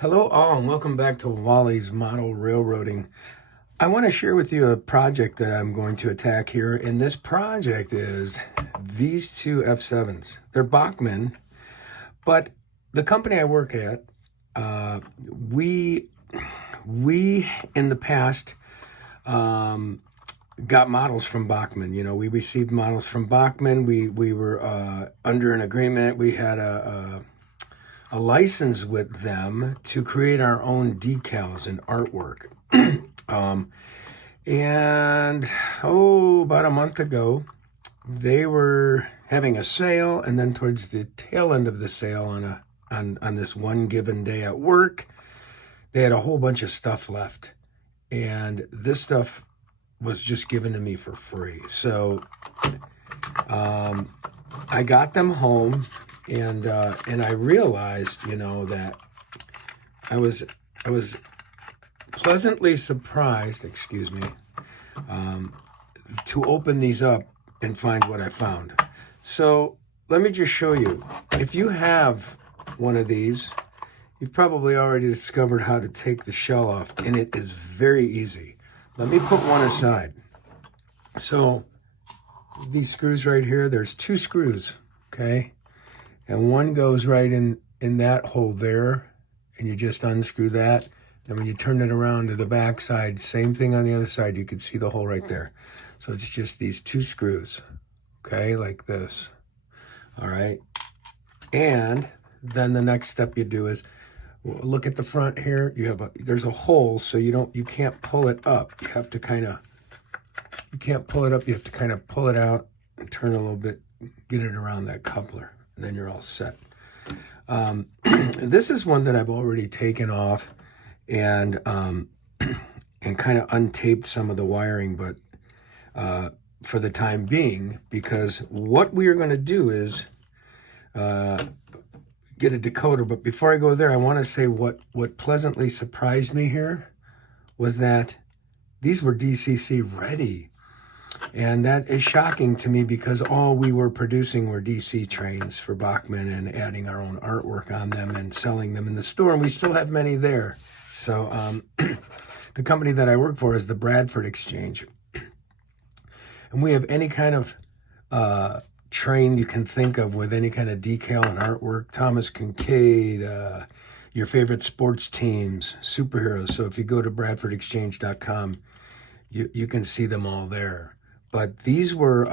Hello all and welcome back to Wally's Model Railroading. I want to share with you a project that I'm going to attack here, and this project is these two F7's. They're Bachmann, but the company I work at, we in the past got models from Bachmann. You know, we received models from Bachmann. We were under an agreement. We had a license with them to create our own decals and artwork. About a month ago, they were having a sale, and then towards the tail end of the sale on this one given day at work, they had a whole bunch of stuff left. And this stuff was just given to me for free. So I got them home, and I realized, you know, that I was pleasantly surprised, to open these up and find what I found. So let me just show you. If you have one of these, you've probably already discovered how to take the shell off, and it is very easy. Let me put one aside. So these screws right here, there's two screws, okay? And one goes right in that hole there, and you just unscrew that. Then when you turn it around to the back side, same thing on the other side, you can see the hole right there. So it's just these two screws, okay, like this, all right? And then the next step you do is, look at the front here, there's a hole, so you can't pull it up. You have to kind of pull it out and turn a little bit, get it around that coupler, and then you're all set. This is one that I've already taken off and kind of untaped some of the wiring, but for the time being, because what we are going to do is get a decoder. But before I go there, I want to say what pleasantly surprised me here was that these were DCC ready. And that is shocking to me, because all we were producing were DC trains for Bachmann and adding our own artwork on them and selling them in the store. And we still have many there. So the company that I work for is the Bradford Exchange. And we have any kind of train you can think of with any kind of decal and artwork. Thomas Kincaid, your favorite sports teams, superheroes. So if you go to bradfordexchange.com, you can see them all there. But these were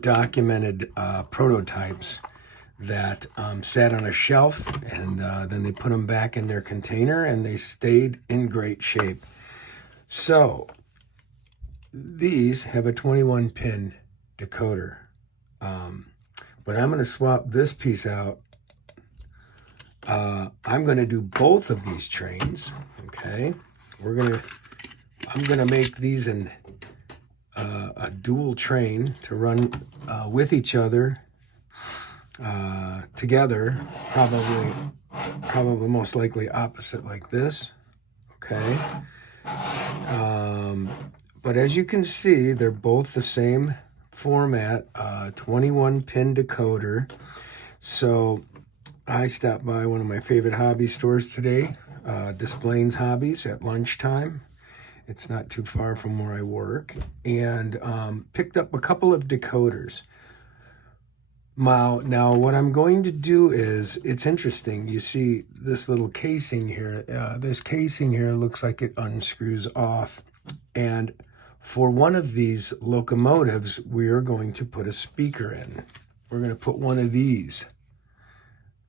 documented prototypes that sat on a shelf, and then they put them back in their container, and they stayed in great shape. So these have a 21 pin decoder, but I'm going to swap this piece out. I'm going to do both of these trains. Okay, I'm going to make these in a dual train to run with each other together, probably most likely opposite like this. Okay, but as you can see, they're both the same format, 21 pin decoder. So I stopped by one of my favorite hobby stores today, Displays Hobbies, at lunchtime. It's not too far from where I work, and picked up a couple of decoders. Now what I'm going to do is, it's interesting. You see this little casing here. This casing here looks like it unscrews off. And for one of these locomotives, we are going to put a speaker in. We're going to put one of these.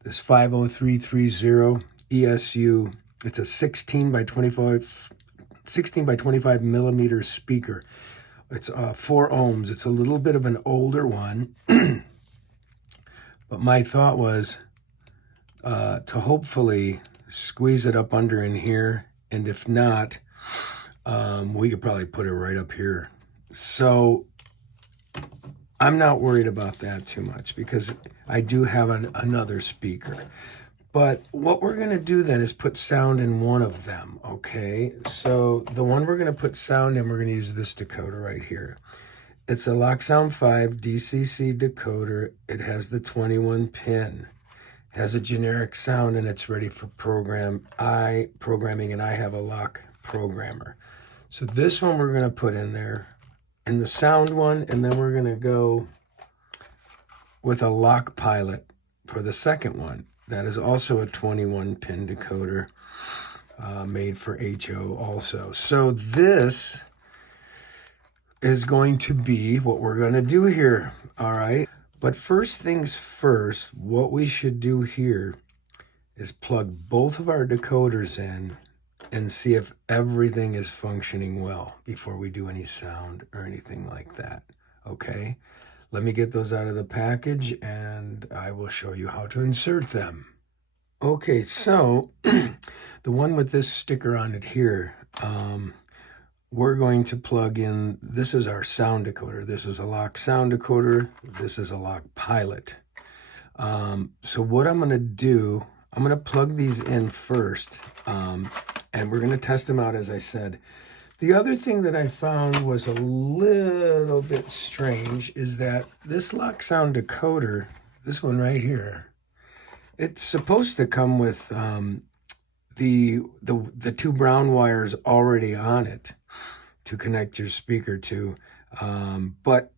This 50330 ESU. It's a 16 by 25 millimeter speaker. It's 4 ohms. It's a little bit of an older one. But my thought was to hopefully squeeze it up under in here. And if not, we could probably put it right up here. So I'm not worried about that too much, because I do have another speaker. But what we're going to do then is put sound in one of them, okay? So the one we're going to put sound in, we're going to use this decoder right here. It's a Locksound 5 DCC decoder. It has the 21 pin. has a generic sound and it's ready for programming, and I have a lock programmer. So this one we're going to put in there, and the sound one, and then we're going to go with a lock pilot for the second one. That is also a 21 pin decoder, made for HO also. So this is going to be what we're going to do here, all right? But first things first, what we should do here is plug both of our decoders in and see if everything is functioning well before we do any sound or anything like that, okay? Let me get those out of the package and I will show you how to insert them. Okay, so the one with this sticker on it here, we're going to plug in, this is our sound decoder. This is a lock sound decoder. This is a lock pilot. So what I'm going to do, I'm going to plug these in first, and we're going to test them out, as I said. The other thing that I found was a little bit strange is that this lock sound decoder, this one right here, it's supposed to come with the two brown wires already on it to connect your speaker to, but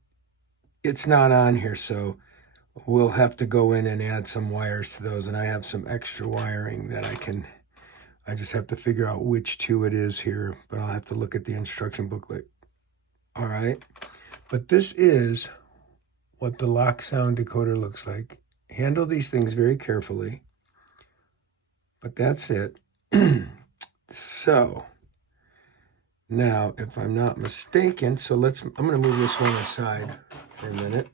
it's not on here, so we'll have to go in and add some wires to those, and I have some extra wiring that I just have to figure out which two it is here, but I'll have to look at the instruction booklet. All right, but this is what the lock sound decoder looks like. Handle these things very carefully, but that's it. So now, if I'm not mistaken, so I'm going to move this one aside for a minute.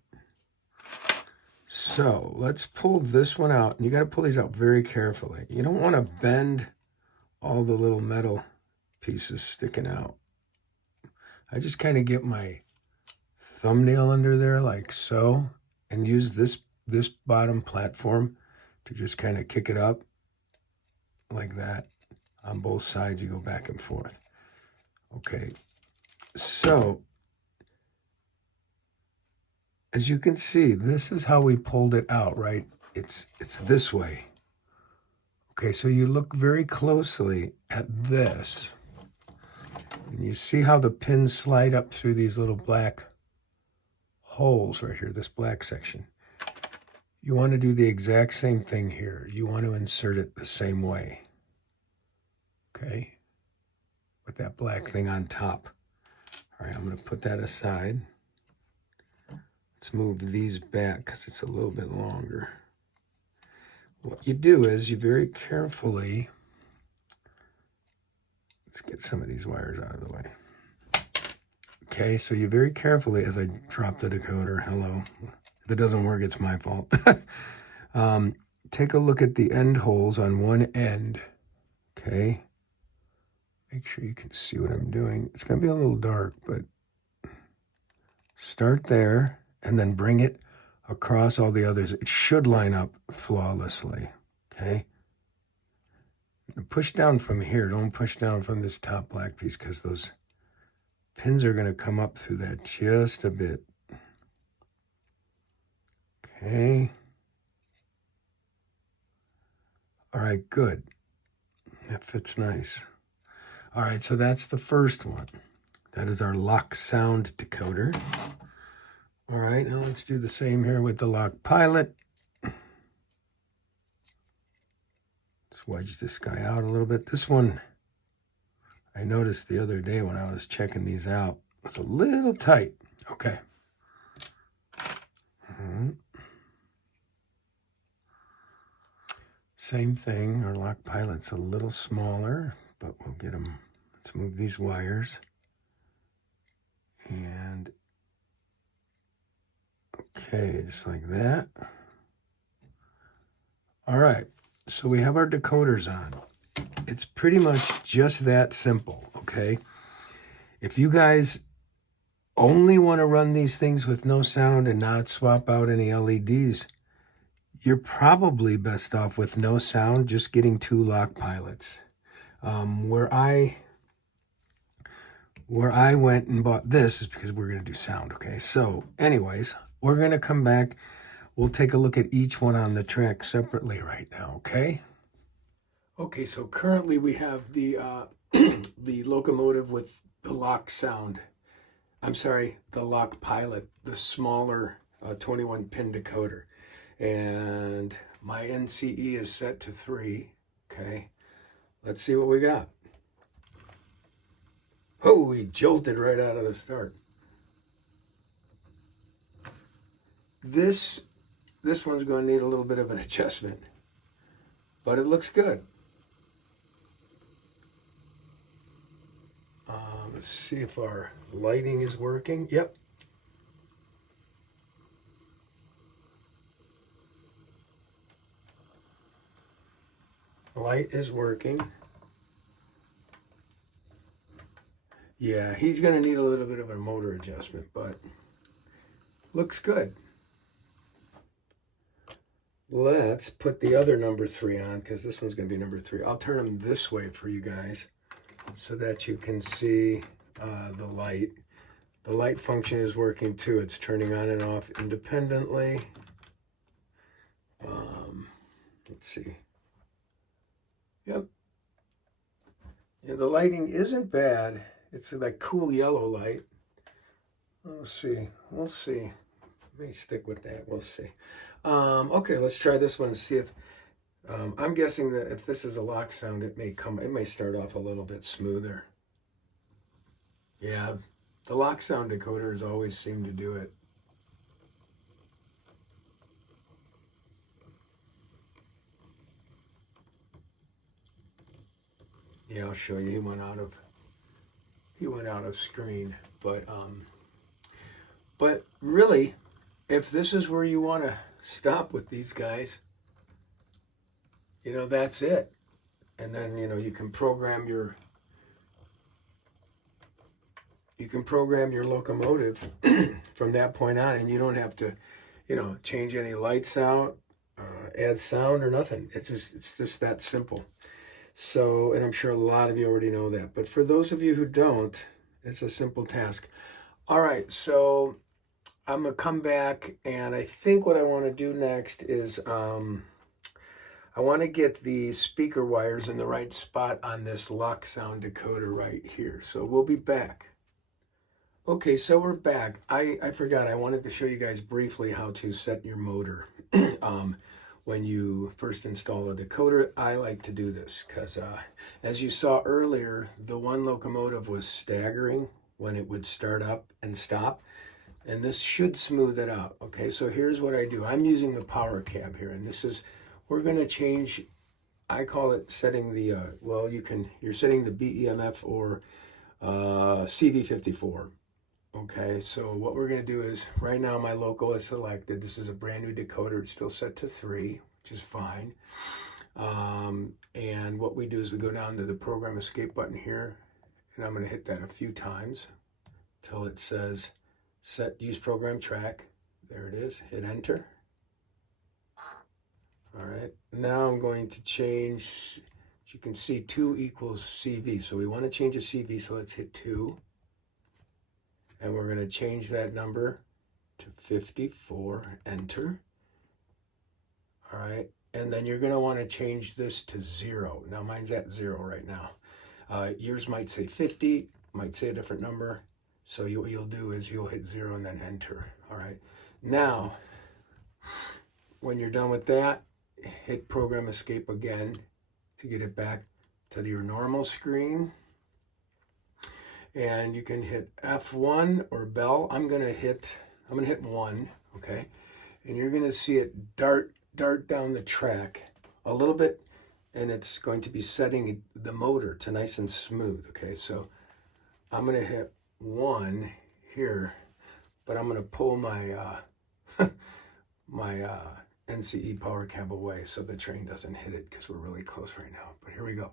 So let's pull this one out, and you got to pull these out very carefully. You don't want to bend all the little metal pieces sticking out. I just kind of get my thumbnail under there like so, and use this bottom platform to just kind of kick it up like that. On both sides, you go back and forth. Okay, so as you can see, this is how we pulled it out, right? It's this way. Okay, so you look very closely at this, and you see how the pins slide up through these little black holes right here, this black section. You want to do the exact same thing here. You want to insert it the same way, okay, with that black thing on top. All right, I'm going to put that aside. Let's move these back because it's a little bit longer. What you do is you very carefully, let's get some of these wires out of the way. Okay, so you very carefully, as I drop the decoder, hello, if it doesn't work, it's my fault. Take a look at the end holes on one end, okay? Make sure you can see what I'm doing. It's going to be a little dark, but start there and then bring it across all the others. It should line up flawlessly, okay? Push down from here. Don't push down from this top black piece because those pins are going to come up through that just a bit. Okay. All right, good. That fits nice. All right, so that's the first one. That is our lock sound decoder. All right, now let's do the same here with the lock pilot. Let's wedge this guy out a little bit. This one, I noticed the other day when I was checking these out, was a little tight. Okay. Same thing, our lock pilot's a little smaller, but we'll get them. Let's move these wires. And okay, just like that. All right, so we have our decoders on. It's pretty much just that simple, okay? If you guys only want to run these things with no sound and not swap out any LEDs, you're probably best off with no sound, just getting two lock pilots. Where I went and bought this is because we're going to do sound, okay? So anyways, we're going to come back we'll take a look at each one on the track separately right now, okay? Okay, so currently we have the the locomotive with the lock sound. I'm sorry, the lock pilot, the smaller 21 pin decoder. And my NCE is set to 3, okay? Let's see what we got. Oh, we jolted right out of the start. This one's going to need a little bit of an adjustment, but it looks good. Let's see if our lighting is working. Yep. Light is working. Yeah, he's going to need a little bit of a motor adjustment, but looks good. Let's put the other number 3 on, because this one's going to be number 3. I'll turn them this way for you guys so that you can see the light. The light function is working too. It's turning on and off independently. Let's see. Yep. Yeah, the lighting isn't bad. It's like cool yellow light. We'll see. We'll see. May stick with that. We'll see. Okay, let's try this one and see if. I'm guessing that if this is a lock sound, it may start off a little bit smoother. Yeah, the lock sound decoders always seem to do it. Yeah, I'll show you. He went out of screen, but really, if this is where you want to stop with these guys, that's it. And then, you can program your locomotive from that point on, and you don't have to, change any lights out, add sound or nothing. It's just that simple. So, and I'm sure a lot of you already know that, but for those of you who don't, it's a simple task. All right, so I'm gonna come back, and I think what I want to do next is I want to get the speaker wires in the right spot on this lock sound decoder right here. So we'll be back. Okay, so we're back. I forgot, I wanted to show you guys briefly how to set your motor. When you first install a decoder, I like to do this because as you saw earlier, the one locomotive was staggering when it would start up and stop, and this should smooth it out. Okay, so here's what I do. I'm using the power cab here, and we're going to change, I call it setting the, you're setting the BEMF or CV54. Okay, so what we're going to do is, right now my local is selected. This is a brand new decoder. It's still set to 3, which is fine. And what we do is we go down to the program escape button here, and I'm going to hit that a few times till it says use program track. There it is. Hit enter. All right, now I'm going to change, as you can see, 2 equals CV. So we want to change a CV, so let's hit 2. And we're going to change that number to 54, enter. All right, and then you're going to want to change this to 0. Now mine's at 0 right now. Yours might say 50, might say a different number. So what you'll do is you'll hit 0 and then enter. All right, now when you're done with that, hit program escape again to get it back to your normal screen. And you can hit F1 or bell. I'm gonna hit 1, okay? And you're gonna see it dart down the track a little bit, and it's going to be setting the motor to nice and smooth, okay? So I'm gonna hit 1 here, but I'm gonna pull my my NCE power cab away so the train doesn't hit it, because we're really close right now. But here we go.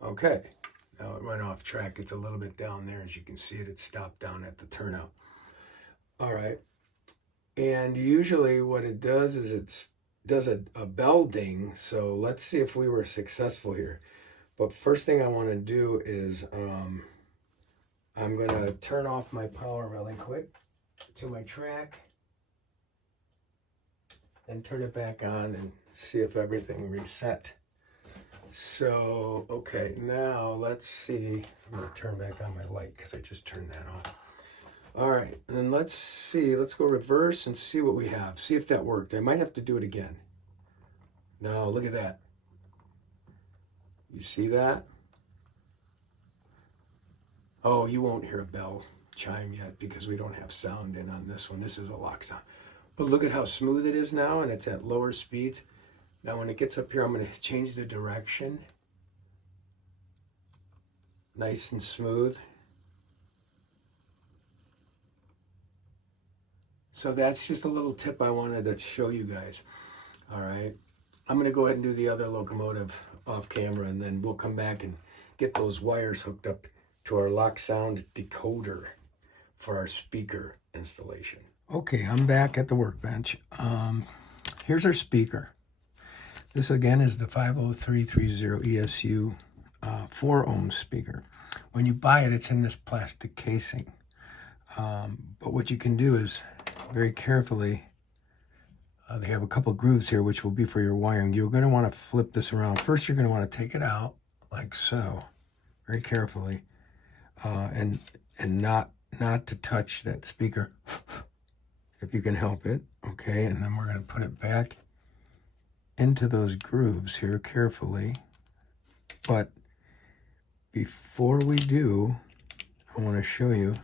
Okay, now it went off track. It's a little bit down there. As you can see it stopped down at the turnout. All right, and usually what it does is it does a bell ding. So let's see if we were successful here. But first thing I want to do is I'm going to turn off my power really quick to my track and turn it back on and see if everything reset. So, okay, now let's see. I'm going to turn back on my light because I just turned that off. All right, and then let's see. Let's go reverse and see what we have. See if that worked. I might have to do it again. No, look at that. You see that? Oh, you won't hear a bell chime yet because we don't have sound in on this one. This is a lock sound. But look at how smooth it is now, and it's at lower speeds. Now when it gets up here, I'm going to change the direction. Nice and smooth. So that's just a little tip I wanted to show you guys. All right. I'm going to go ahead and do the other locomotive off camera, and then we'll come back and get those wires hooked up to our lock sound decoder for our speaker installation. Okay, I'm back at the workbench. Here's our speaker. This again is the 50330 ESU 4 ohm speaker. When you buy it, it's in this plastic casing. But what you can do is very carefully, they have a couple grooves here which will be for your wiring. You're going to want to flip this around. First, you're going to want to take it out like so, very carefully, and not to touch that speaker if you can help it. Okay, and then we're going to put it back into those grooves here carefully. But before we do, I want to show you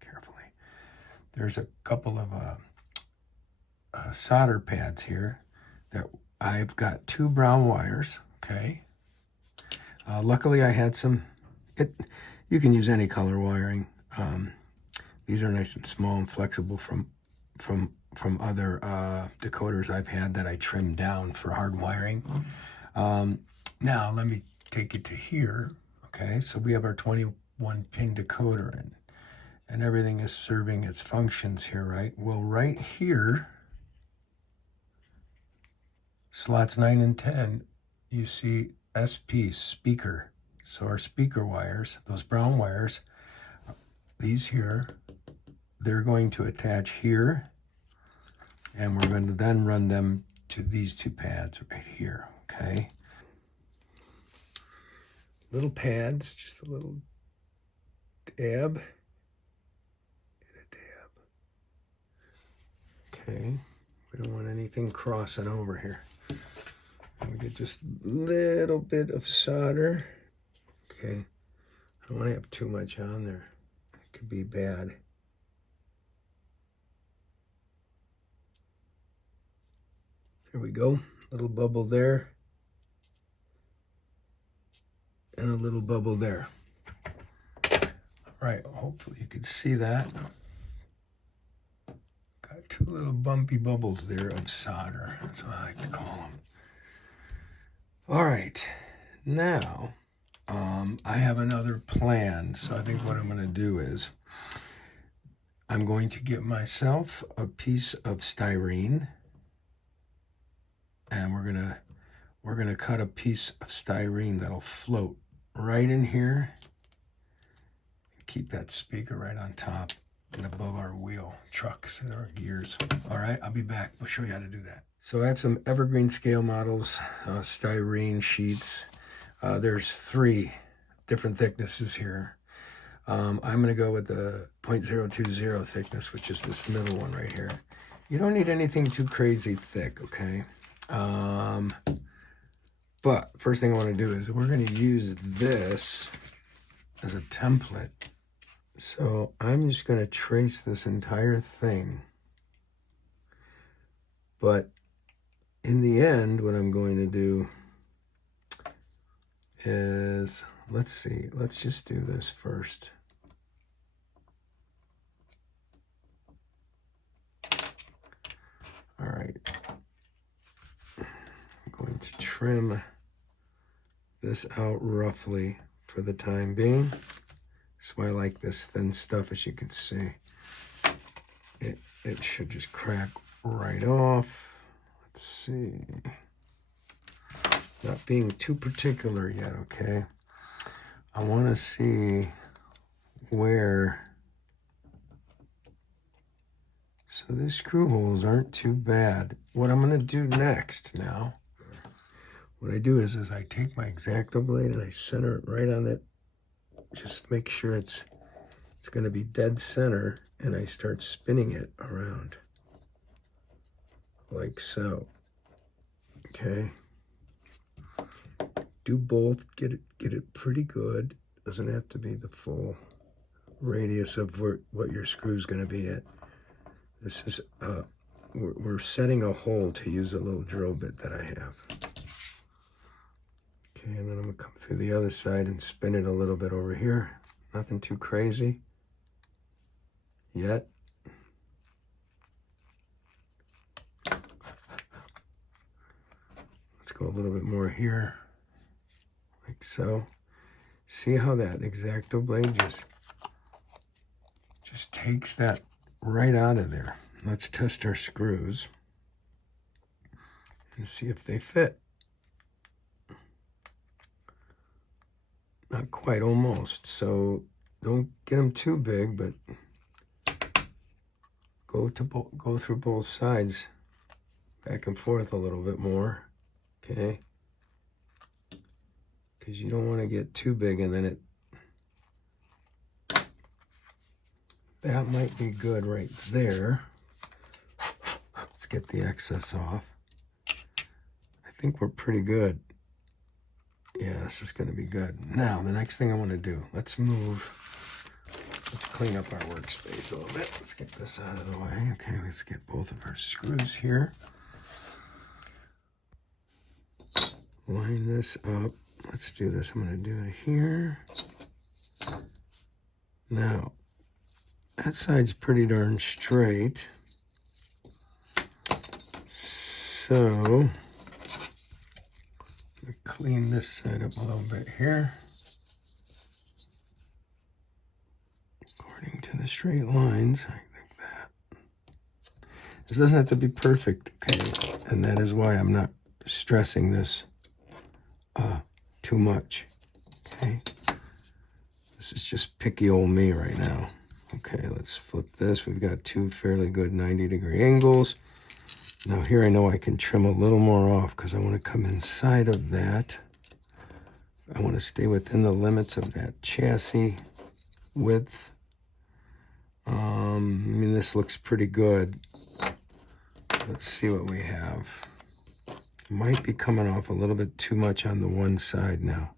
carefully. There's a couple of solder pads here that I've got 2 brown wires. Okay. Luckily, I had some. You can use any color wiring. These are nice and small and flexible from other decoders I've had that I trimmed down for hard wiring. Now let me take it to here. Okay, so we have our 21 pin decoder and everything is serving its functions here, right? Well, right here, slots 9 and 10, you see SP, speaker. So our speaker wires, those brown wires, these here, they're going to attach here, and we're going to then run them to these 2 pads right here, okay? Little pads, just a little dab and a dab. Okay, we don't want anything crossing over here. And we get just a little bit of solder. Okay, I don't want to have too much on there. It could be bad. There we go, little bubble there. And a little bubble there. All right, hopefully you can see that. Got 2 little bumpy bubbles there of solder. That's what I like to call them. All right, now I have another plan. So I think what I'm going to do is I'm going to get myself a piece of styrene, and we're gonna cut a piece of styrene that'll float right in here and keep that speaker right on top and above our wheel trucks and our gears. All right, I'll be back. We'll show you how to do that. So I have some evergreen scale models, styrene sheets. There's 3 different thicknesses here. I'm going to go with the 0.020 thickness, which is this middle one right here. You don't need anything too crazy thick, okay? But first thing I want to do is we're going to use this as a template. So I'm just going to trace this entire thing. But in the end, what I'm going to do is, let's see, let's just do this first. All right. I'm going to trim this out roughly for the time being. That's why I like this thin stuff, as you can see. It should just crack right off. Let's see. Not being too particular yet, okay? I want to see where, so these screw holes aren't too bad. What I'm going to do next now, what I do is I take my X-Acto blade and I center it right on it. Just make sure it's going to be dead center, and I start spinning it around like so. Okay. Do both. Get it pretty good. Doesn't have to be the full radius of what your screw's going to be at. This is we're setting a hole to use a little drill bit that I have. Okay, and then I'm going to come through the other side and spin it a little bit over here. Nothing too crazy yet. Let's go a little bit more here, like so. See how that X-Acto blade just takes that right out of there. Let's test our screws and see if they fit. Not quite, almost. So don't get them too big, but go through both sides, back and forth a little bit more, okay? Because you don't want to get too big, and then that might be good right there. Let's get the excess off. I think we're pretty good. Yeah, this is going to be good. Now, the next thing I want to do, let's clean up our workspace a little bit. Let's get this out of the way. Okay, let's get both of our screws here. Line this up. Let's do this. I'm going to do it here. Now, that side's pretty darn straight. So, clean this side up a little bit here. According to the straight lines, I think that. This doesn't have to be perfect, okay? And that is why I'm not stressing this too much, okay? This is just picky old me right now. Okay, let's flip this. We've got two fairly good 90-degree angles. Now here I know I can trim a little more off because I want to come inside of that. I want to stay within the limits of that chassis width. I mean, this looks pretty good. Let's see what we have. Might be coming off a little bit too much on the one side now.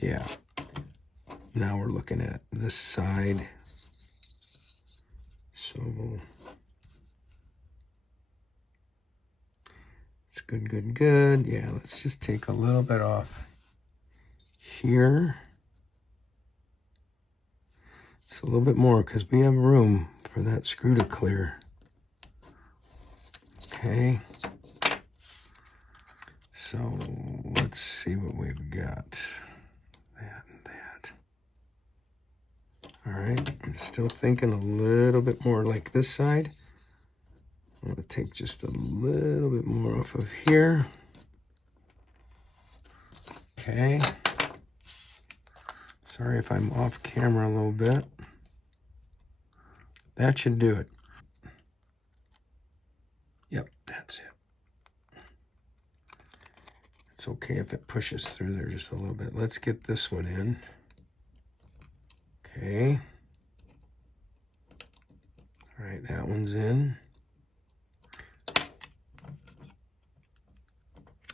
Yeah. Now we're looking at this side. So it's good, good, good. Yeah, let's just take a little bit off here. Just a little bit more because we have room for that screw to clear. Okay. So let's see what we've got. That and that. All right, I'm still thinking a little bit more like this side. I'm going to take just a little bit more off of here. Okay. Sorry if I'm off camera a little bit. That should do it. Yep, that's it. It's okay if it pushes through there just a little bit. Let's get this one in. Okay. All right, that one's in.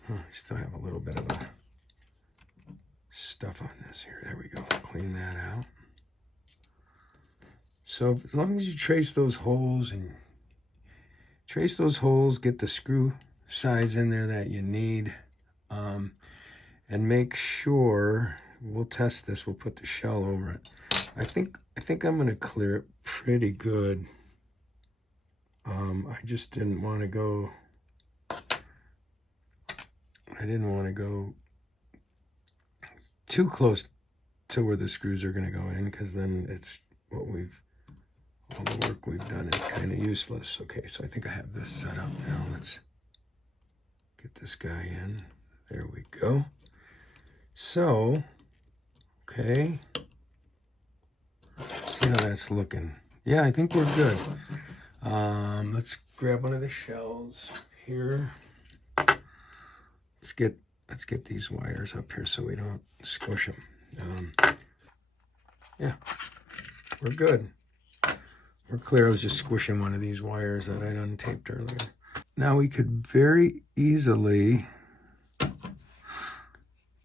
I still have a little bit of stuff on this here. There we go. Clean that out. So as long as you trace those holes, get the screw size in there that you need, and make sure, we'll test this, we'll put the shell over it. I think I'm going to clear it pretty good. I just didn't want to go, too close to where the screws are going to go in, because then it's all the work we've done is kind of useless. Okay, so I think I have this set up now. Let's get this guy in. There we go. So, okay. See how that's looking. Yeah, I think we're good. Let's grab one of the shells here. Let's get these wires up here so we don't squish them. Yeah, we're good. We're clear. I was just squishing one of these wires that I'd untaped earlier. Now we could very easily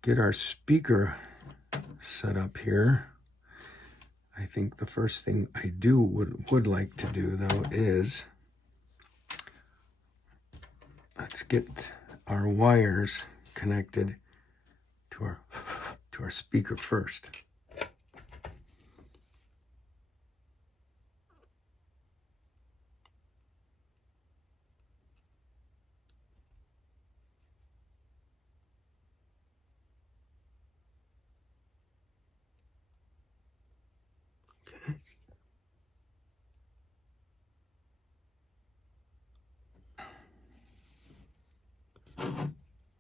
get our speaker set up here. I think the first thing I would like to do though is let's get our wires connected to our speaker first.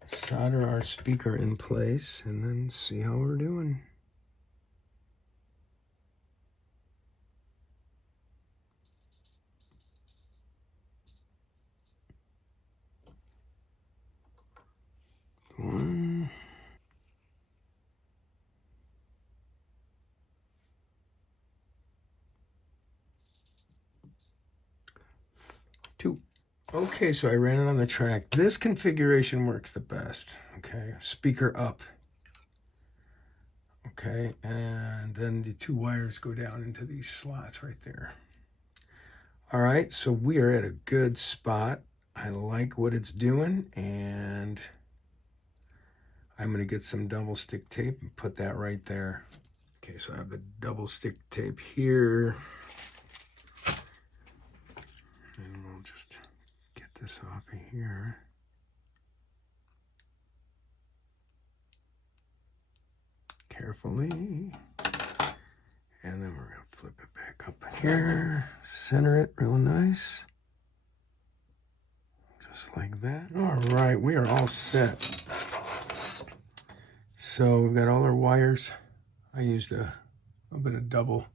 Solder our speaker in place and then see how we're doing. One. Two. Okay, so I ran it on the track. This configuration works the best. Okay, speaker up. Okay, and then the two wires go down into these slots right there. All right, so we are at a good spot. I like what it's doing, and I'm going to get some double stick tape and put that right there. Okay, so I have the double stick tape here. And we'll just get this off of here. Carefully. And then we're going to flip it back up here. Center it real nice. Just like that. All right, we are all set. So we've got all our wires. I used a bit of double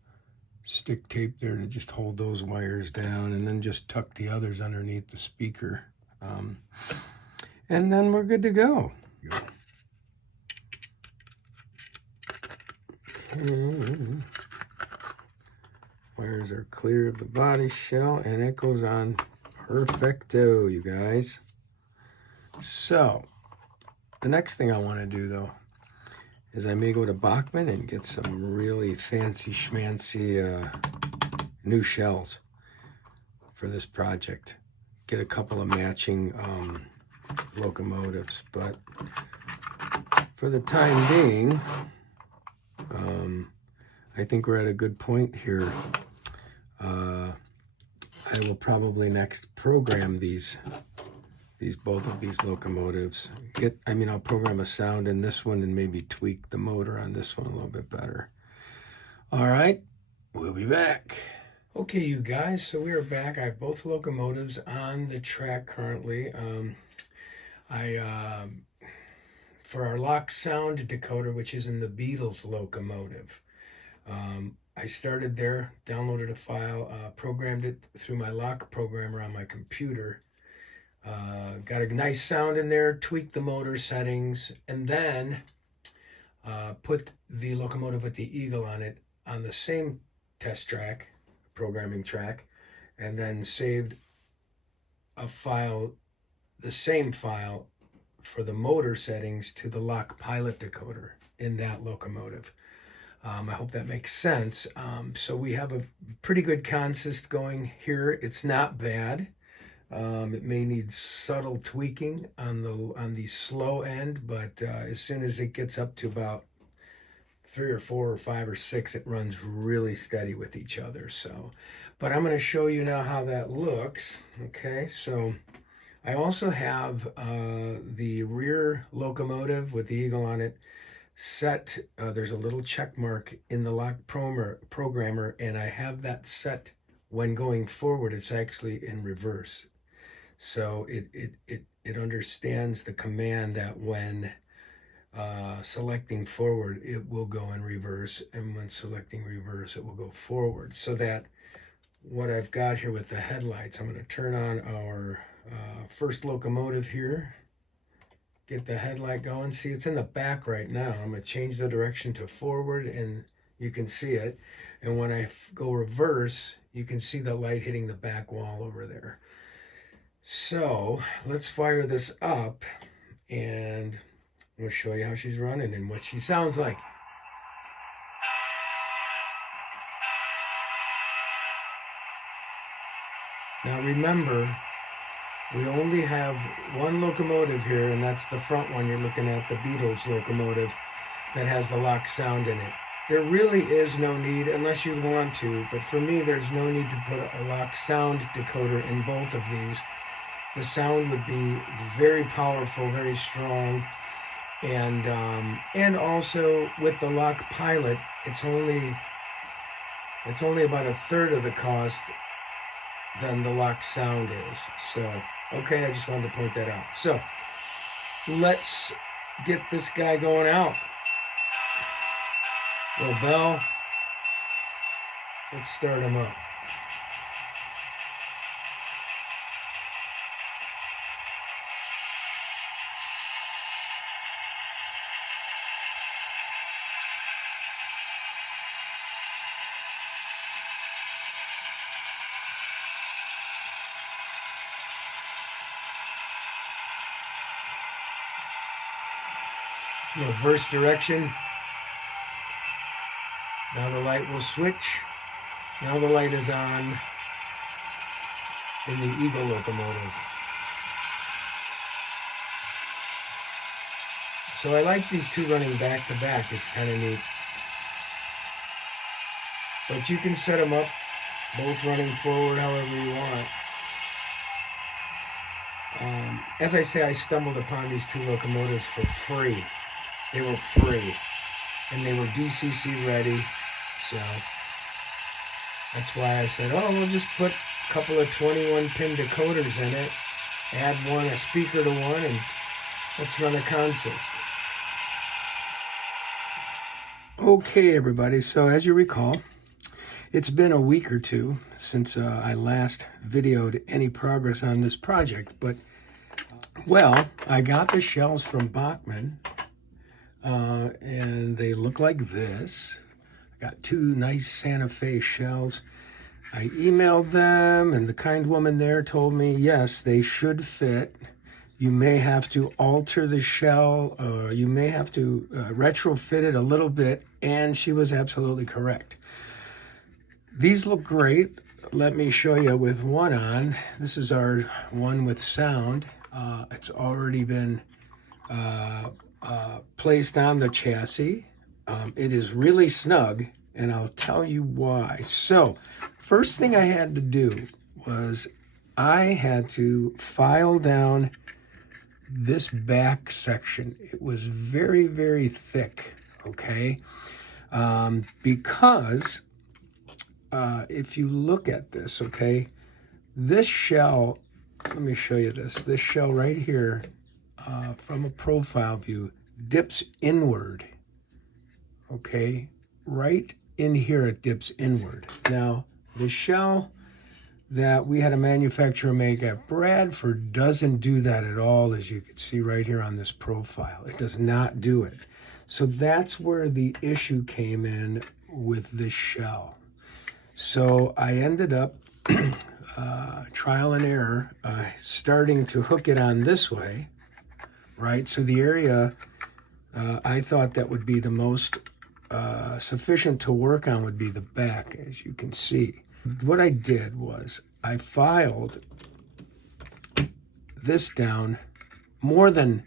stick tape there to just hold those wires down, and then just tuck the others underneath the speaker. And then we're good to go. Okay. Wires are clear of the body shell, and it goes on perfecto, you guys. So the next thing I want to do though is I may go to Bachmann and get some really fancy schmancy new shells for this project. Get a couple of matching locomotives, but for the time being, I think we're at a good point here. I will probably next program both of these locomotives. I'll program a sound in this one and maybe tweak the motor on this one a little bit better. All right, we'll be back. Okay, you guys, so we are back. I have both locomotives on the track currently. For our lock sound decoder, which is in the Beatles locomotive, I started there, downloaded a file, programmed it through my lock programmer on my computer. Got a nice sound in there, tweaked the motor settings, and then put the locomotive with the Eagle on it on the same test track, programming track, and then saved a file, the same file for the motor settings to the lock pilot decoder in that locomotive. I hope that makes sense. So we have a pretty good consist going here. It's not bad. It may need subtle tweaking on the slow end, but as soon as it gets up to about 3 or 4 or 5 or 6, it runs really steady with each other. So, but I'm going to show you now how that looks. Okay, so I also have the rear locomotive with the Eagle on it set. There's a little check mark in the lock programmer, and I have that set when going forward. It's actually in reverse. So it understands the command that when selecting forward, it will go in reverse, and when selecting reverse, it will go forward. So that what I've got here with the headlights, I'm going to turn on our first locomotive here, get the headlight going. See, it's in the back right now. I'm going to change the direction to forward, and you can see it. And when I go reverse, you can see the light hitting the back wall over there. So let's fire this up, and we'll show you how she's running and what she sounds like. Now remember, we only have one locomotive here, and that's the front one. You're looking at the Beatles locomotive that has the lock sound in it. There really is no need, unless you want to, but for me, there's no need to put a lock sound decoder in both of these. The sound would be very powerful, very strong, and also with the lock pilot, it's only about a third of the cost than the lock sound is. So, okay, I just wanted to point that out. So, let's get this guy going out. Little bell. Let's start him up. Reverse direction. Now the light will switch. Now the light is on in the Eagle locomotive. So I like these two running back to back. It's kind of neat. But you can set them up both running forward however you want. As I say, I stumbled upon these two locomotives for free. They were free, and they were DCC ready, so that's why I said, oh, we'll just put a couple of 21 pin decoders in it, add a speaker to one, and let's run a consist. Okay, everybody, so as you recall, it's been a week or two since I last videoed any progress on this project, but, well, I got the shells from Bachmann, and they look like this. I got two nice Santa Fe shells. I emailed them, and the kind woman there told me, yes, they should fit. You may have to alter the shell, you may have to retrofit it a little bit, and she was absolutely correct. These look great. Let me show you with one on. This is our one with sound. It's already been placed on the chassis. It is really snug, and I'll tell you why. So, first thing I had to do was I had to file down this back section. It was very, very thick, okay? Because if you look at this, okay, this shell, let me show you this. This shell right here, from a profile view, dips inward, okay? Right in here it dips inward. Now, the shell that we had a manufacturer make at Bradford doesn't do that at all, as you can see right here on this profile. It does not do it. So that's where the issue came in with this shell. So I ended up, trial and error, starting to hook it on this way, right? So the area I thought that would be the most sufficient to work on would be the back, as you can see. What I did was I filed this down more than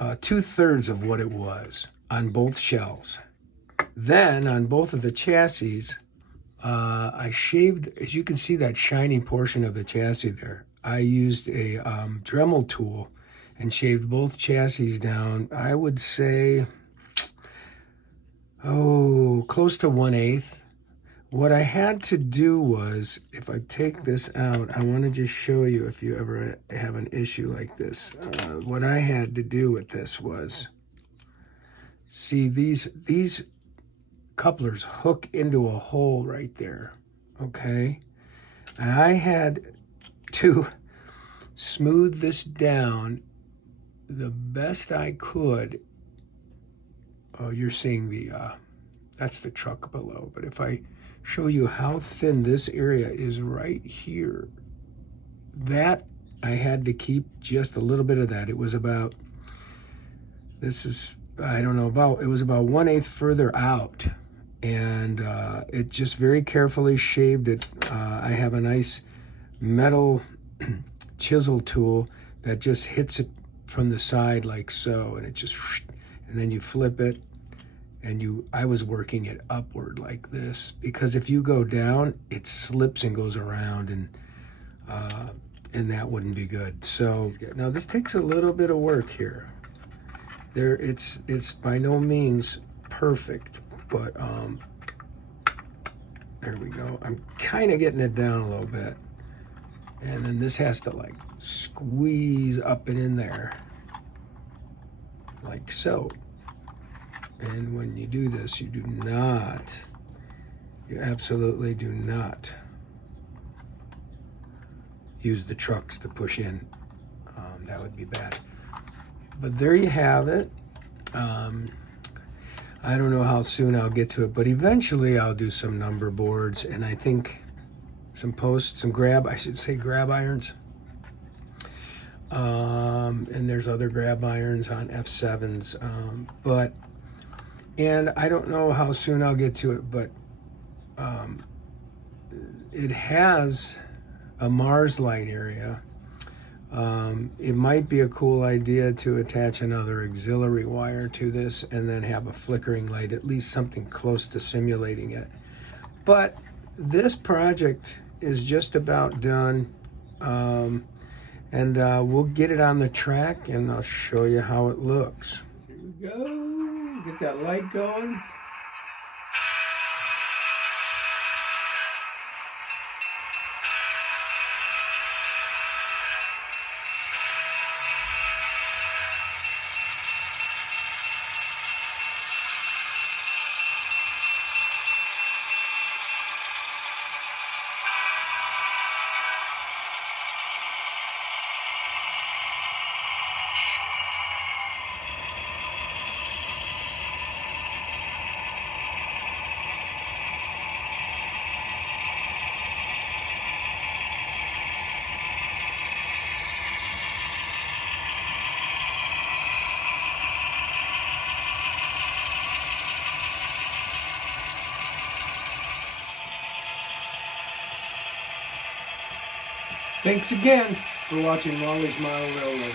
2/3 of what it was on both shells. Then on both of the chassis, I shaved, as you can see that shiny portion of the chassis there. I used a Dremel tool and shaved both chassis down, I would say, close to 1/8. What I had to do was, if I take this out, I want to just show you if you ever have an issue like this. What I had to do with this was, See, these couplers hook into a hole right there, okay? I had to smooth this down the best I could. Oh, you're seeing the, that's the truck below. But if I show you how thin this area is right here, that I had to keep just a little bit of that. It was about, this is, I don't know, it was about 1/8 further out. And it just very carefully shaved it. I have a nice metal chisel tool that just hits it from the side like so, and it just, and then you flip it, and I was working it upward like this, because if you go down, it slips and goes around, and that wouldn't be good. So now this takes a little bit of work here. It's by no means perfect, but there we go. I'm kind of getting it down a little bit, and then this has to like squeeze up and in there like so. And when you do this, you absolutely do not use the trucks to push in. That would be bad. But there you have it. I don't know how soon I'll get to it, but eventually I'll do some number boards, and I think some posts, grab irons. And there's other grab irons on F7's. And I don't know how soon I'll get to it, but it has a Mars light area. It might be a cool idea to attach another auxiliary wire to this and then have a flickering light, at least something close to simulating it. But this project is just about done, and we'll get it on the track, and I'll show you how it looks. Here we go, get that light going. Thanks again for watching Wally's Model Railroading.